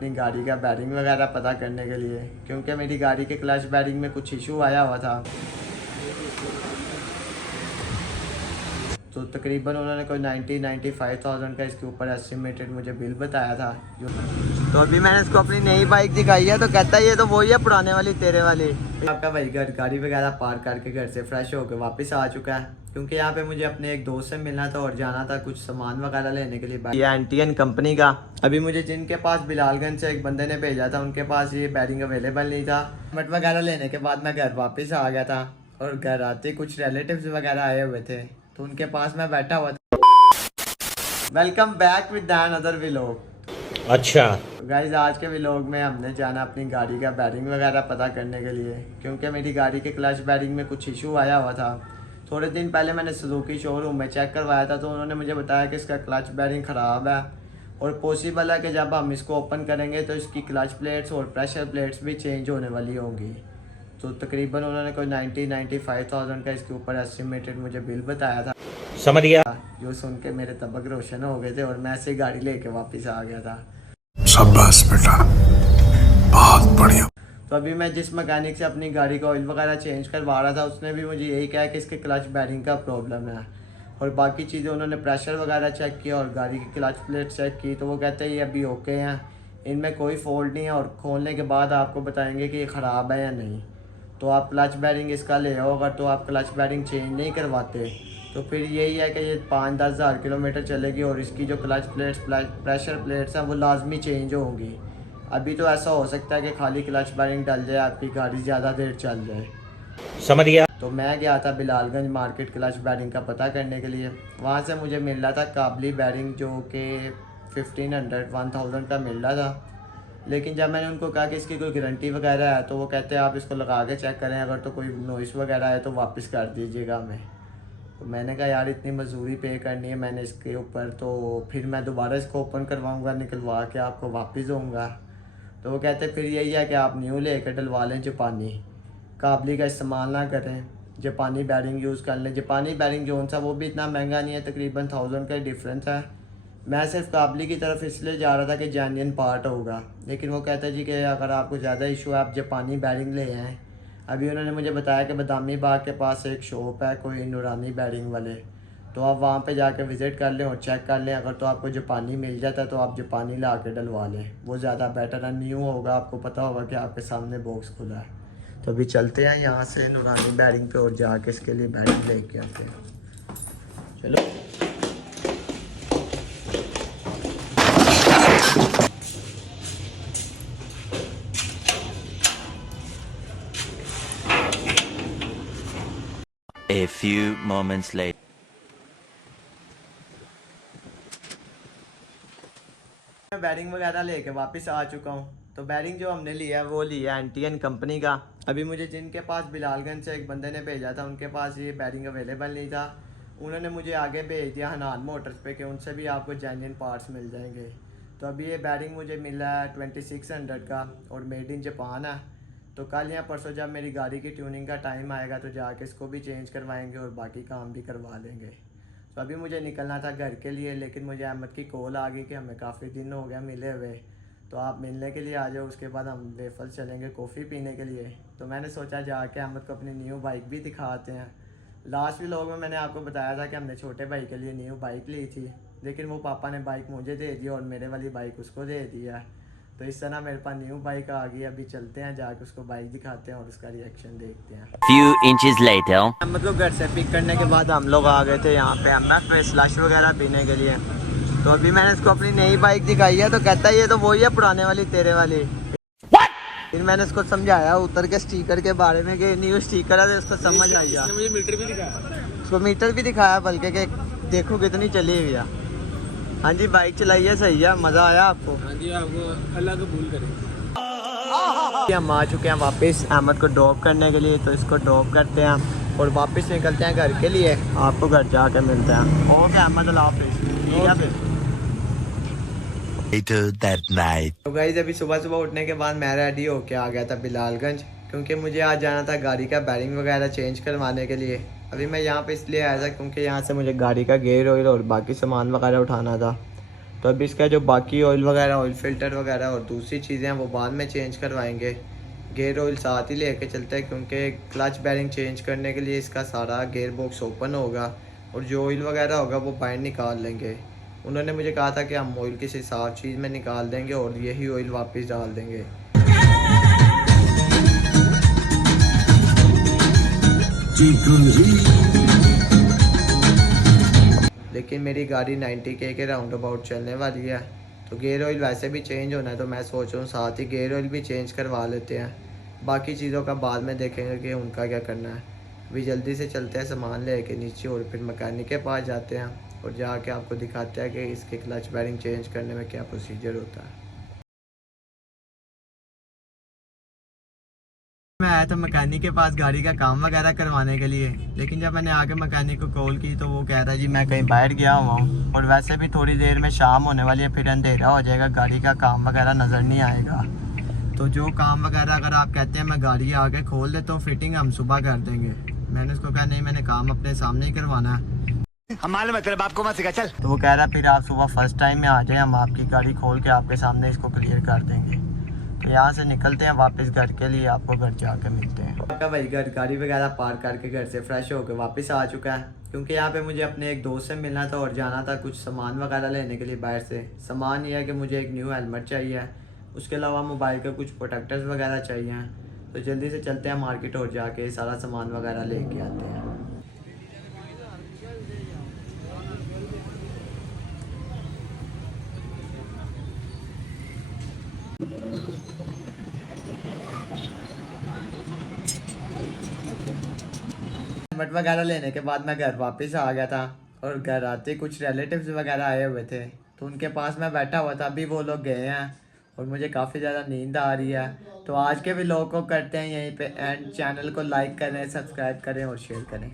अपनी गाड़ी का बैरिंग वगैरह पता करने के लिए, क्योंकि मेरी गाड़ी के क्लच बैरिंग में कुछ इशू आया हुआ था। तो तकरीबन उन्होंने कोई 95,000 का इसके ऊपर एस्टिमेटेड मुझे बिल बताया था। तो अभी मैंने इसको अपनी नई बाइक दिखाई है तो कहता है ये तो वही है पुराने वाली तेरे वाली। आपका भाई गाड़ी वगैरह पार्क करके घर से फ्रेश होकर वापस आ चुका है, क्योंकि यहाँ पे मुझे अपने एक दोस्त से मिलना था और जाना था कुछ सामान वगैरह लेने के लिए। ये एंटीएन कंपनी का, अभी मुझे जिनके पास बिलालगंज से एक बंदे ने भेजा था उनके पास ये बैरिंग अवेलेबल नहीं था। हेलमेट वगैरह लेने के बाद मैं घर वापस आ गया था और घर आते कुछ रिलेटिव्स वगैरह आए हुए थे तो उनके पास मैं बैठा हुआ था। Welcome back with another vlog. अच्छा गाइज, आज के व्लॉग में हमने जाना अपनी गाड़ी का बैरिंग वगैरह पता करने के लिए, क्योंकि मेरी गाड़ी के क्लच बैरिंग में कुछ इशू आया हुआ था। थोड़े दिन पहले मैंने सुजुकी शोरूम में चेक करवाया था तो उन्होंने मुझे बताया कि इसका क्लच बैरिंग ख़राब है और पॉसिबल है कि जब हम इसको ओपन करेंगे तो इसकी क्लच प्लेट्स और प्रेशर प्लेट्स भी चेंज होने वाली होंगी। तो तकरीबन उन्होंने कोई 95,000 का इसके ऊपर एस्टिमेटेड मुझे बिल बताया था। समझ गया। जो सुन के मेरे तबक रोशन हो गए थे और मैं ऐसे गाड़ी लेके वापस आ गया था। शाबाश बेटा, बहुत बढ़िया। तो अभी मैं जिस मैकेनिक से अपनी गाड़ी का ऑयल वगैरह चेंज करवा रहा था उसने भी मुझे यही कहा कि इसके क्लच बैरिंग का प्रॉब्लम है और बाकी चीज़ें उन्होंने प्रेशर वगैरह चेक किया और गाड़ी की क्लच प्लेट चेक की तो वो कहते हैं ये अभी ओके हैं, इनमें कोई फॉल्ट नहीं है और खोलने के बाद आपको बताएंगे कि ये ख़राब है या नहीं। तो आप क्लच बैरिंग इसका ले आओ, अगर तो आप क्लच बैरिंग चेंज नहीं करवाते तो फिर यही है कि ये 5-10 हज़ार किलोमीटर चलेगी और इसकी जो क्लच प्लेट्स प्रेशर प्लेट्स हैं वो लाजमी चेंज होंगी। अभी तो ऐसा हो सकता है कि खाली क्लच बैरिंग डल जाए, आपकी गाड़ी ज़्यादा देर चल जाए। समझ गया। तो मैं गया था बिलालगंज मार्केट क्लच बैरिंग का पता करने के लिए। वहाँ से मुझे मिल रहा था काबली बैरिंग जो कि 1500-1000 का मिल रहा था, लेकिन जब मैंने उनको कहा कि इसकी कोई गारंटी वगैरह है तो वो कहते हैं आप इसको लगा के चेक करें, अगर तो कोई नॉइस वगैरह है तो वापस कर दीजिएगा हमें। तो मैंने कहा यार इतनी मजदूरी पे करनी है मैंने इसके ऊपर, तो फिर मैं दोबारा इसको ओपन करवाऊँगा, निकलवा के आपको वापस दूँगा। तो वो कहते फिर यही है कि आप न्यू लेकर डलवा लें, जापानी काबली का इस्तेमाल ना करें, जापानी बैरिंग यूज़ कर लें। जापानी बैरिंग जो सा वो भी इतना महंगा नहीं है, तकरीबन 1000 का डिफरेंस है। मैं सिर्फ काबली की तरफ इसलिए जा रहा था कि जेन्युइन पार्ट होगा, लेकिन वो कहता है जी कि अगर आपको ज़्यादा इशू है आप जापानी बैरिंग ले आएँ। अभी उन्होंने मुझे बताया कि बदामी बाग के पास एक शॉप है कोई नूरानी बैरिंग वाले, तो आप वहाँ पे जाके विज़िट कर लें और चेक कर लें, अगर तो आपको जापानी मिल जाता है तो आप जापानी ला के डलवा लें, वो ज़्यादा बेटर है। न्यू होगा, आपको पता होगा कि आपके सामने बॉक्स खुला है। तो अभी चलते हैं यहाँ से नूरानी बैरिंग पे और जाके इसके लिए बैरिंग लेके आते हैं। चलो A few moments later. मैं बैरिंग वगैरह लेके वापस आ चुका हूँ। तो बैरिंग जो हमने लिया है वो लिया एंटीएन कंपनी का। अभी मुझे जिनके पास बिलालगंज से एक बंदे ने भेजा था उनके पास ये बैरिंग अवेलेबल नहीं था, उन्होंने मुझे आगे भेज दिया हनान मोटर्स पे कि उनसे भी आपको जेन्युइन पार्ट्स मिल जाएंगे। तो अभी ये बैरिंग मुझे मिला है 2600 का और मेड इन जापान है। तो कल या परसों जब मेरी गाड़ी की ट्यूनिंग का टाइम आएगा तो जाके इसको भी चेंज करवाएंगे और बाकी काम भी करवा लेंगे। तो अभी मुझे निकलना था घर के लिए, लेकिन मुझे अहमद की कॉल आ गई कि हमें काफ़ी दिन हो गया मिले हुए, तो आप मिलने के लिए आ जाओ, उसके बाद हम वेफल चलेंगे कॉफ़ी पीने के लिए। तो मैंने सोचा जाके अहमद को अपनी न्यू बाइक भी दिखाते हैं। लास्ट व्लॉग में मैंने आपको बताया था कि हमने छोटे भाई के लिए न्यू बाइक ली थी, लेकिन वो पापा ने बाइक मुझे दे दी और मेरे वाली बाइक उसको दे दिया। तो इस तरह मेरे पास न्यू बाइक आ गई। अभी चलते हैं जाके उसको बाइक दिखाते हैं और उसका रिएक्शन देखते हैं। Few inches later. मतलब घर से पिक करने के बाद हम लोग आ गए थे यहाँ पे अहमद पे स्लश वगैरह पीने के लिए। तो अभी मैंने इसको अपनी नई बाइक दिखाई है तो कहता है ये तो वही है पुराने वाली तेरे वाली। फिर मैंने इसको समझाया उतर के स्टिकर के बारे में कि न्यू स्टिकर है तो इसको समझ आ गया। मुझे मीटर भी दिखाया, उसको मीटर भी दिखाया बल्कि कि देखो कितनी चली हुई है। हाँ जी, बाइक चलाई है, सही है, मज़ा आया आपको? हाँ जी, आपको अल्लाह कबूल करे। हम आ चुके हैं वापस अहमद को ड्रॉप करने के लिए, तो इसको ड्रॉप करते हैं और वापस निकलते हैं घर के लिए। आपको घर जाके मिलते हैं। ओके अहमद, अल्लाह हाफिज़। ठीक है फिर। Later that night. तो गाइस अभी सुबह सुबह उठने के बाद मैं रेडी होके आ गया था बिलालगंज, क्योंकि मुझे आज जाना था गाड़ी का बैरिंग वगैरह चेंज करवाने के लिए। अभी मैं यहाँ पे इसलिए आया था क्योंकि यहाँ से मुझे गाड़ी का गेयर ऑयल और बाकी सामान वगैरह उठाना था। तो अब इसका जो बाकी ऑयल वगैरह, ऑयल फिल्टर वगैरह और दूसरी चीज़ें हैं वो बाद में चेंज करवाएंगे। गेयर ऑयल साथ ही लेके चलते हैं क्योंकि क्लच बैरिंग चेंज करने के लिए इसका सारा गेयर बॉक्स ओपन होगा और जो ऑयल वगैरह होगा वो बाहर निकाल लेंगे। उन्होंने मुझे कहा था कि हम ऑयल किसी साफ चीज़ में निकाल देंगे और यही ऑयल वापस डाल देंगे। लेकिन मेरी गाड़ी 90K के राउंड अबाउट चलने वाली है, तो गेयर ऑयल वैसे भी चेंज होना है, तो मैं सोच रहा हूँ साथ ही गेयर ऑयल भी चेंज करवा लेते हैं। बाकी चीज़ों का बाद में देखेंगे कि उनका क्या करना है। अभी जल्दी से चलते हैं सामान लेके नीचे और फिर मैकेनिक के पास जाते हैं और जाके आपको दिखाते हैं कि इसके क्लच बैरिंग चेंज करने में क्या प्रोसीजर होता है। मैं आया था मैकेनिक के पास गाड़ी का काम वगैरह करवाने के लिए, लेकिन जब मैंने आके मैकेनिक को कॉल की तो वो कह रहा जी मैं कहीं बाहर गया हुआ हूँ और वैसे भी थोड़ी देर में शाम होने वाली है, फिर अंधेरा हो जाएगा, गाड़ी का काम वगैरह नज़र नहीं आएगा। तो जो काम वगैरह अगर आप कहते हैं मैं गाड़ी आके खोल देता हूँ, फिटिंग हम सुबह कर देंगे। मैंने उसको कहा नहीं, मैंने काम अपने सामने ही करवाना है। हमारे मतलब आपको मत सिखा चल। तो वो कह रहा फिर आप सुबह फर्स्ट टाइम में आ जाए, हम आपकी गाड़ी खोल के आपके सामने इसको क्लियर कर देंगे। तो यहाँ से निकलते हैं वापस घर के लिए, आपको घर जाके मिलते हैं। आपका भाई घर गाड़ी वगैरह पार्क करके घर से फ्रेश होकर वापस आ चुका है क्योंकि यहाँ पे मुझे अपने एक दोस्त से मिलना था और जाना था कुछ सामान वगैरह लेने के लिए बाहर से। सामान ये है कि मुझे एक न्यू हेलमेट चाहिए, उसके अलावा मोबाइल के कुछ प्रोटेक्टर्स वगैरह चाहिए। तो जल्दी से चलते हैं मार्केट और जाके सारा सामान वगैरह लेके आते हैं। हेलमेट वगैरह लेने के बाद मैं घर वापस आ गया था और घर आते कुछ रिलेटिव्स वगैरह आए हुए थे, तो उनके पास मैं बैठा हुआ था। अभी वो लोग गए हैं और मुझे काफ़ी ज़्यादा नींद आ रही है। तो आज के व्लॉग को करते हैं यहीं पे एंड। चैनल को लाइक करें, सब्सक्राइब करें और शेयर करें।